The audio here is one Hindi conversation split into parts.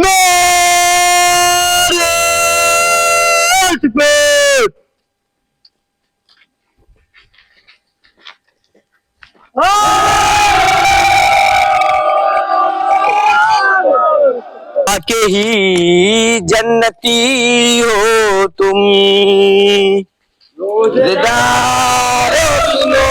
नारे तकबीर। आके ही जन्नती हो तुम, रोज़ेदारो सुनो,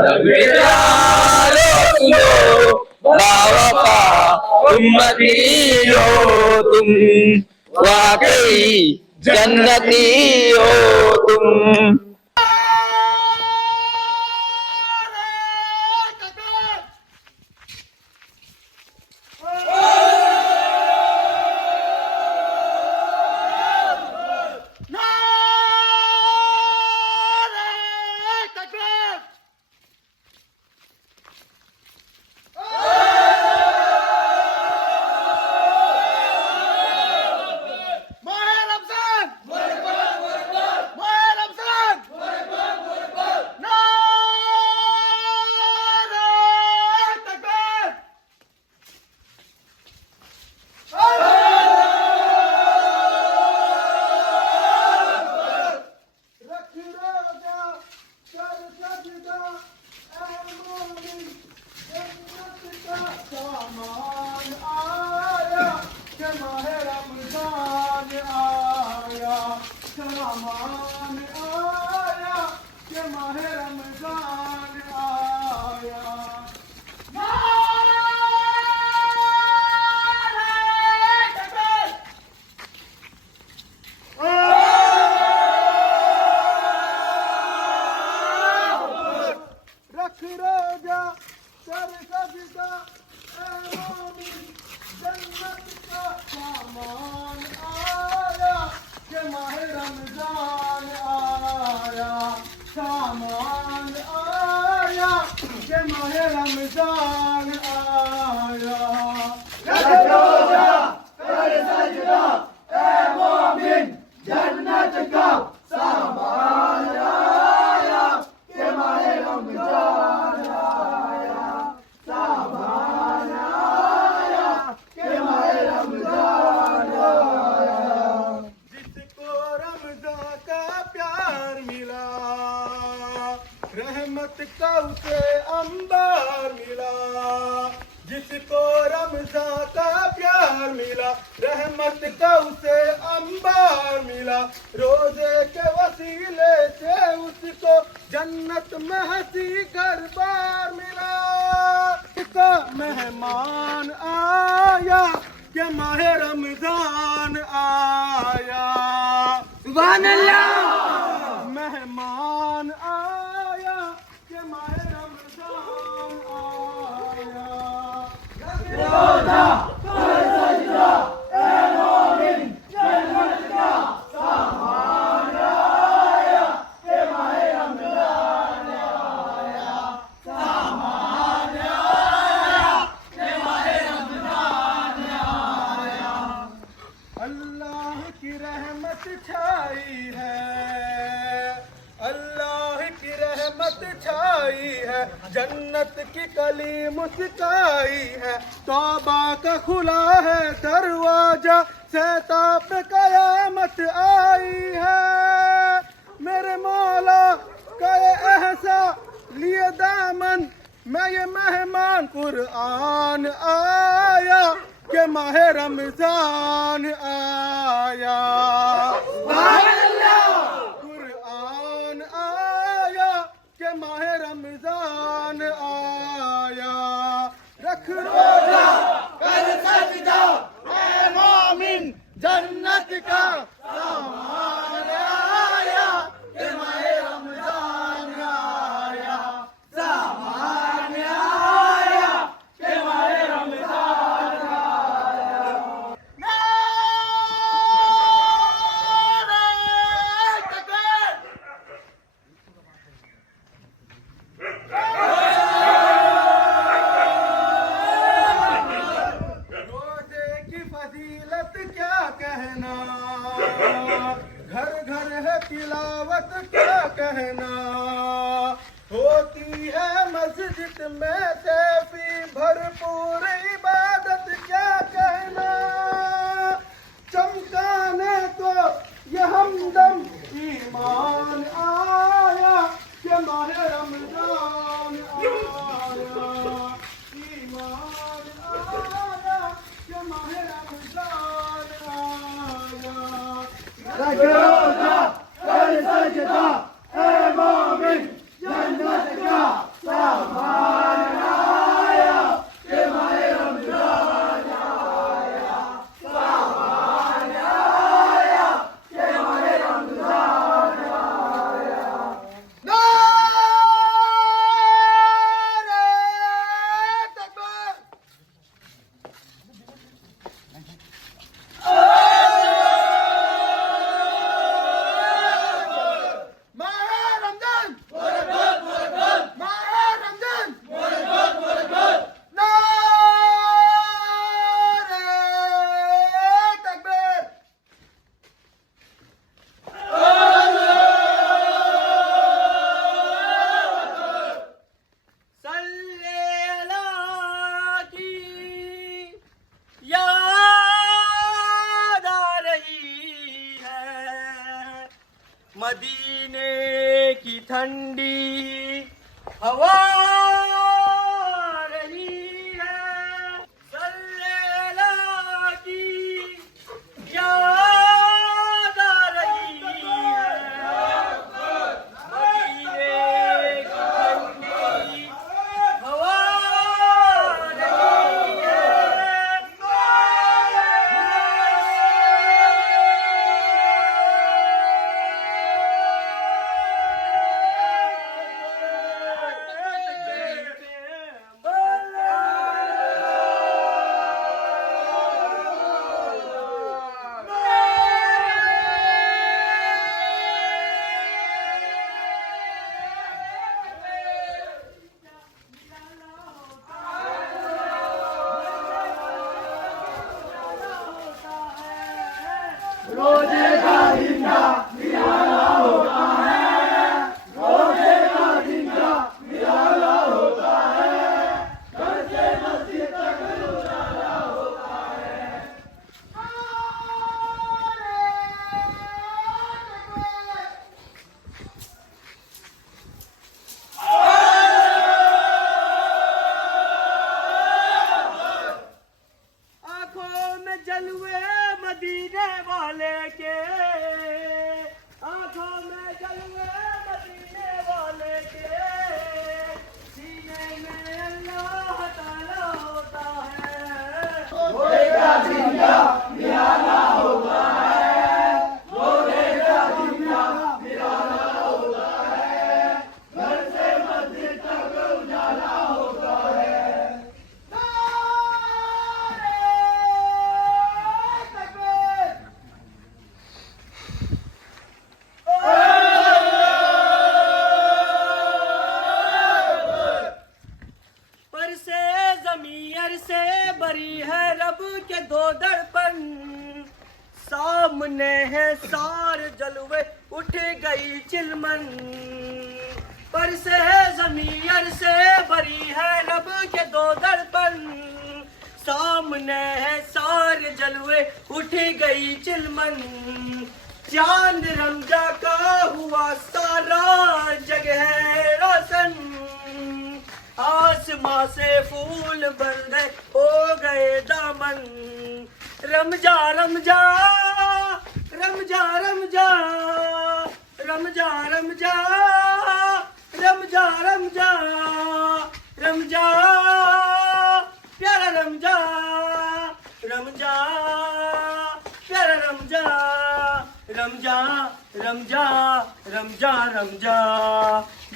रबीदारो सुनो, बावफा उम्मती हो तुम, वाकई जन्नती हो तुम। रहमत का उसे अंबार मिला, जिसको रमजान का प्यार मिला, रहमत का उसे अंबार मिला, रोजे के वसीले से उसको जन्नत में हंसी घर बार मिला। इसका मेहमान आया कि माह रमजान आया, सुभान अल्लाह। मेहमान आया कि माह रमजान आया। रोजा कर सजदा ए मोमिन, जन्नत का सामान आया कि माह रमजान आया, सामान आया कि माह रमजान आया। अल्लाह की रहमत छाई है, अल्लाह की रहमत छाई है, जन्नत की कली मुस्काई है, तौबा का खुला है दरवाजा, सैताब पे कयामत आई है। मेरे मौला का ये एहसा लिए दामन, मैं ये मेहमान कुरान आया कि माह रमजान आया। कुरान आया कि माह रमजान आया। रख रोजा कर सजदा ए मोमिन, जन्नत का सामान आया कि माह रमजान आया, सामान आया कि माह रमजान आया। रोजे की फजीलत क्या कहना, घर घर है तिलावत क्या कहना, होती है मस्जिद में कैफी भरपूर इबादत क्या कहना। रोजा कर सजदा ए मोमिन जन्नत का सामान आया के माहे रमजान आया सामान आया के माहे रमजान आया नारे तकबीर माहे रमजान माहे रमजान नारे तकबीर सल्ले अला की याद आ रही है मदीने की ठंडी हवा आ रही है सल्ले अला की याद आ रही है मदीने की ठंडी हवा आ रही है रोजे का दिन का निराला होता है रोजे का दिन का निराला होता है घर से मस्जिद तक उजाला होता है आंखों में जलवे मदीने वाले के आंखों में जलवे मदीने वाले के सीने में अल्लाह ताला होता है रोजे का दिन का निराला होता है रोजे का दिन का निराला होता है घर से मस्जिद तक उजाला होता है पर से जमीर से बरी है रब के दो दर्पण सामने है सार जलवे उठ गई चिलमन पर से जमीर से बरी है रब के दो दर्पण सामने है सार जलवे उठ गई चिलमन चांद रमजा का हुआ सारा जगह रोशन आसमां से फूल बन गए हो गए दामन रमजा रमजा रमजा रमजा रमजा रमजा रमजा रमजा रमजा प्यारा रमजा रमजा प्यारा रमजा रमजा रमजा रमजा रमजा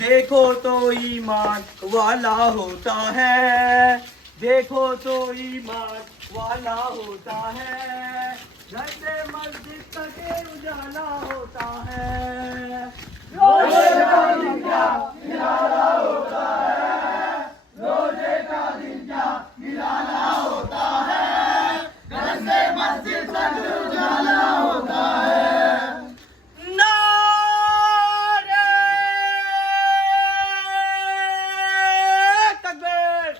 देखो तो ईमान वाला होता है देखो तो ईमान वाला होता है घर से मस्जिद तक उजाला होता है रोजे का दिन का निराला होता है रोजे का दिन का निराला होता है घर से मस्जिद तक उजाला होता है नारे तकबीर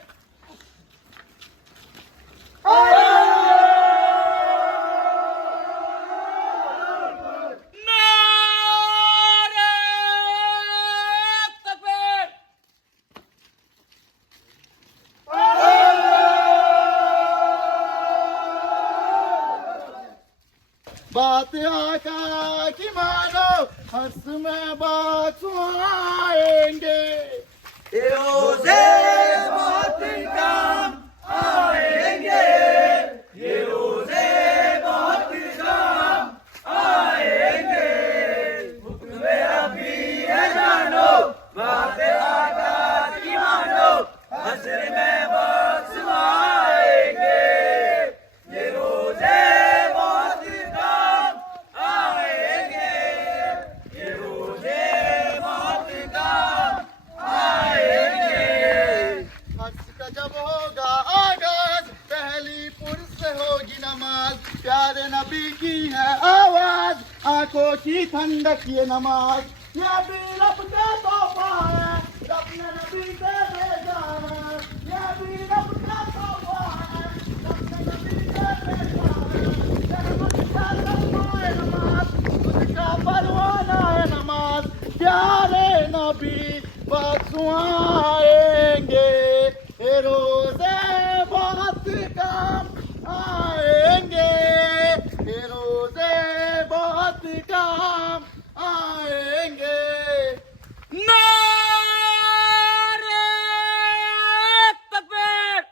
नारे तकबीर बात आका की मानो, हर्ष में बात आएंगे। ये रोजे बहुत काम आएंगे, ये रोजे बहुत काम आएंगे। हुक्म रब्बी है जानो, बात आका की मानो, हश्र में बख्श आएंगे। ये रोजे बहुत काम आएंगे, ये रोजे बहुत काम आएंगे। हर्ष का जब होगा आगाज, पहली पुरुष से होगी नमाज। प्यारे नबी की है आवाज, आंखों की ठंडक ये नमाज। ये भी रब का तोहफा है, रब ने नबी से भेजा है। ये भी रब का तोहफा है, रब ने नबी से भेजा है। रहमत का तोहफा है नमाज, उसका परवाना है नमाज। प्यारे नबी बख्शवाएंगे, ये रोजे बहुत काम आएंगे, ये रोजे बहुत काम आएंगे। नारे तकबीर,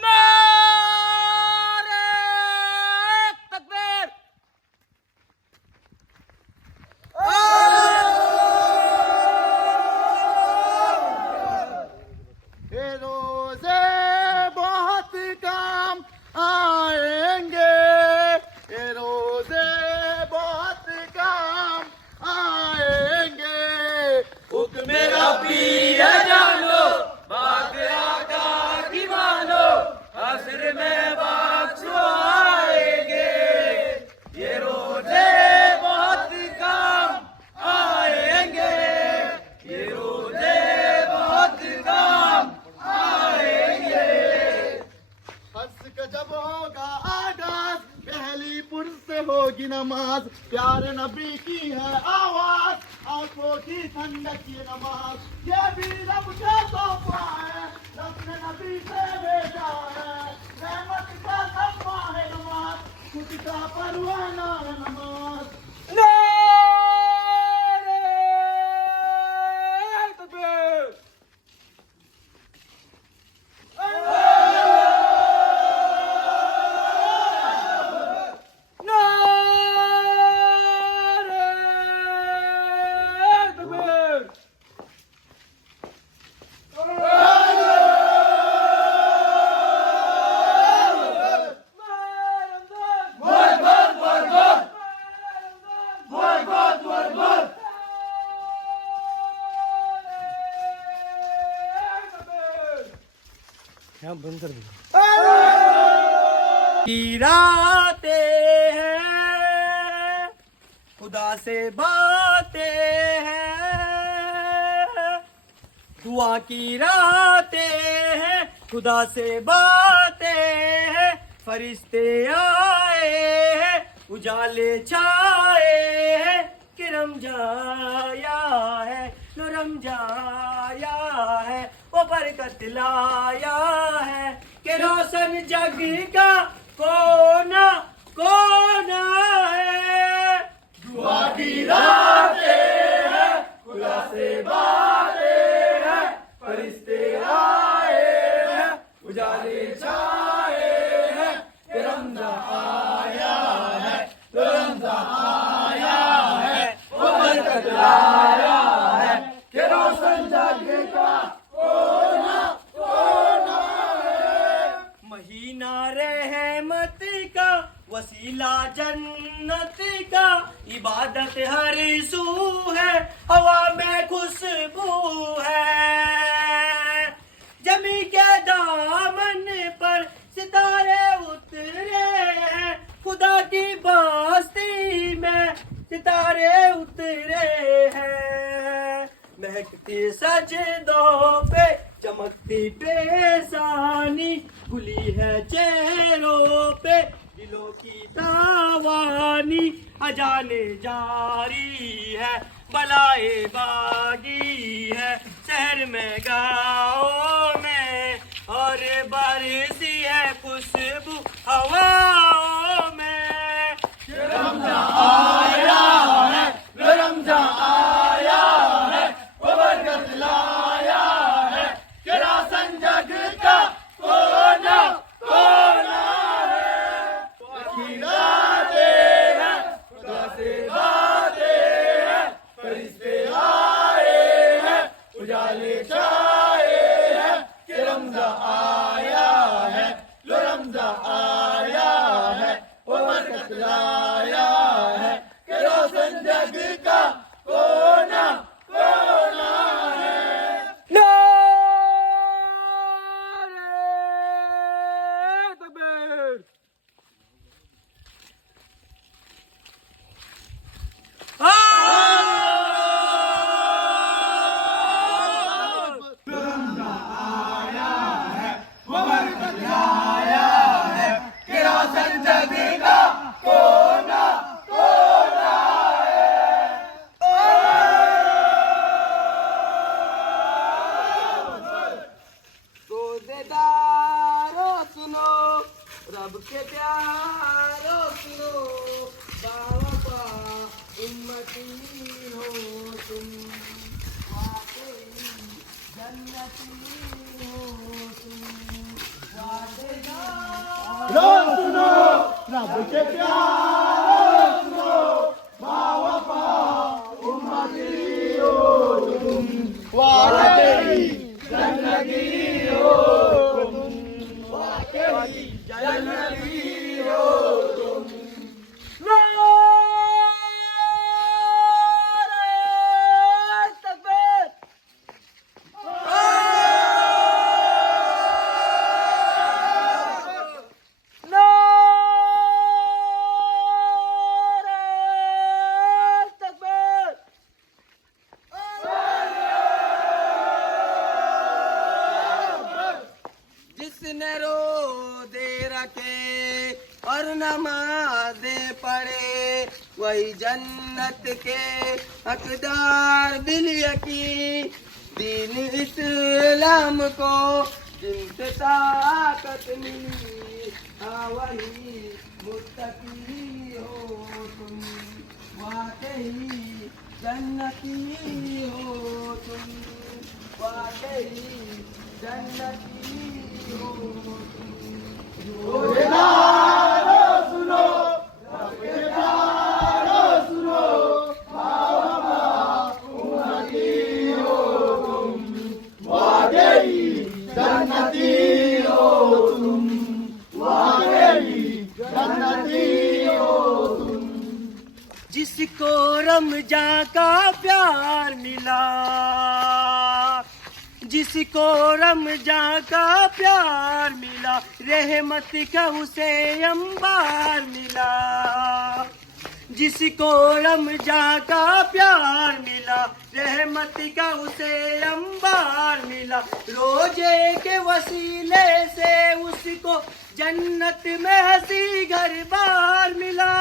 नारे तकबीर। ये रोजे बहुत काम आएंगे, ये रोजे बहुत काम आएंगे। हुक्म रब्बी है जानो, बात आका की मानो, हश्र में बख्श आएंगे। ये रोजे बहुत काम आएंगे, ये रोजे बहुत काम आएंगे। हर्ष का जब होगा आगाज, पहली पुरुष से होगी नमाज। प्यारे नबी की है आवाज, आंखों की ठंडक ये नमाज। ये भी रब का तोहफा है, रब ने नबी से भेजा है। रहमत का तोहफा है नमाज, खुद का परवाना है नमाज। नारे तकबीर, नारे तकबीर। की रातें हैं, खुदा से बातें हैं। दुआ की रातें हैं, खुदा से बातें हैं। फरिश्ते आए हैं, उजाले छाए हैं, कि रमजाया है, लो रमजाया है, वो बरकत लाया है, कि रोशन जग का कोना कोना है। दुआ की रातें हैं, खुदा से बातें हैं। फरिश्ते आए हैं, उजाले छाए हैं, कि रमजान आया है, तो रमजान आया है, वो बरकत लाया है, कि रोशन जग का कोना कोना है। महीना रहमत का, वसीला जन्नत का, इबादत हर सू है, हवा में खुशबू है। जमी के दामन पर सितारे उतरे हैं, खुदा की बस्ती में सितारे उतरे हैं। महकती सजदों पे, चमकती पेशानी, खुली है चेहरों पे दिलों की तावानी। अजाने जारी है, बलाए बागी है, शहर में गाँव आया है, रमजान आया है, वो बरकत लाया है, कि रोशन जग का कोना कोना है। खिलाते हैं, खुदा से बातें हैं, फरिश्ते आए हैं, उजाले छाए हैं, कि रमजान आया है, लो रमजान आया है, वो बरकत लाया है, कि रोशन जग का कोना कोना है। कि रोशन जग का कोना कोना है। रोजेदारों सुनो, रब के प्यारों सुनो, बाबा उम्मती हो तुम, वाकई जन्नती हो तुम, वादेदार सुनो रब के प्यारो सुनो, बावफा उम्मती हो तुम, वाकई जन्नती हो तुम, वाकई जन्नती हो तुम। जिसने रोज़े रखे और नमाज़ें पढ़े, वही जन्नत के हकदार बिल यकीन। दीन इस्लाम को जिनसे ताकत मिली, हाँ वही मुत्तकी हो तुम, वाकई जन्नती हो तुम, वाकई जन्नती हो तुम। रोजेदारो सुनो, रब के प्यारो सुनो, बावफा उम्मती हो तुम, वाकई जन्नती हो तुम, वाकई जन्नती हो तुम। जिसको रमजान का प्यार मिला, जिसको रमजान का प्यार मिला, रहमत का उसे अंबार मिला। जिसको रमजान का प्यार मिला, रहमत का उसे अंबार मिला। रोजे के वसीले से उसको जन्नत में हंसी घर बार मिला।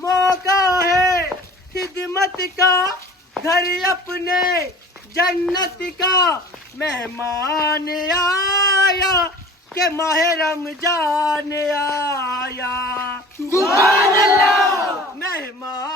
मौका है खिदमत का, घर अपने जन्नत का, मेहमान आया के माह रमजान आया। सुभान अल्लाह। मेहमान